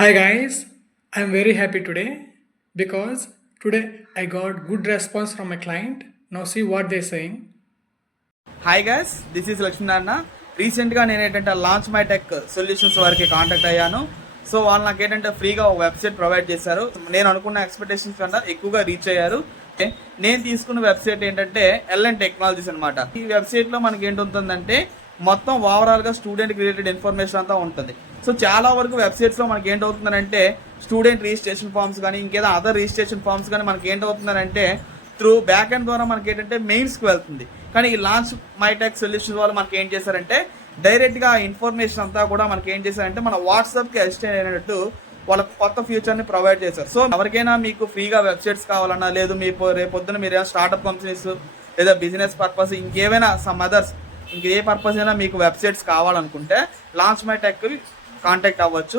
Hi guys, I'm very happy today because today I got good response from my client. Now see what they're saying. Hi guys, this is Lakshminarayana. రీసెంట్గా నేను ఏంటంటే launch my tech solutions వారికి contact అయ్యాను. So వాళ్ళు నాకు ఏంటంటే ఫ్రీగా ఒక వెబ్సైట్ ప్రొవైడ్ చేశారు. నేను అనుకున్న ఎక్స్పెక్టేషన్స్ కన్నా ఎక్కువగా రీచ్ అయ్యారు. నేను తీసుకున్న వెబ్సైట్ ఏంటంటే ఎల్ఎన్ టెక్నాలజీస్ అనమాట. ఈ వెబ్సైట్లో మనకి ఏంటుంటుందంటే మొత్తం ఓవరాల్గా స్టూడెంట్ రిలేటెడ్ ఇన్ఫర్మేషన్ అంతా ఉంటుంది. సో చాలా వరకు వెబ్సైట్స్లో మనకి ఏంటవుతుందంటే స్టూడెంట్ రిజిస్ట్రేషన్ ఫామ్స్ కానీ ఇంకేదో అదర్ రిజిస్ట్రేషన్ ఫామ్స్ కానీ మనకి ఏంటవుతుందంటే త్రూ బ్యాక్ ఎండ్ ద్వారా మనకి ఏంటంటే మెయిన్స్కి వెళ్తుంది. కానీ ఈ లాంచ్ మై టెక్ సొల్యూషన్స్ వాళ్ళు మనకి ఏం చేశారంటే డైరెక్ట్గా ఇన్ఫర్మేషన్ అంతా కూడా మనకి ఏం చేశారంటే మన వాట్సాప్కి ఎక్స్టెండ్ అయినట్టు వాళ్ళ కొత్త ఫ్యూచర్ని ప్రొవైడ్ చేశారు. సో ఎవరికైనా మీకు ఫ్రీగా వెబ్సైట్స్ కావాలన్నా, లేదు మీ రేపొద్దున మీరు ఏమైనా స్టార్ట్అప్ కంపెనీస్ లేదా బిజినెస్ పర్పస్ ఇంకేమైనా సమ్ అదర్స్ ఇంకే పర్పస్ అయినా మీకు వెబ్సైట్స్ కావాలనుకుంటే లాంచ్ మై టెక్ కాంటాక్ట్ అవ్వచ్చు.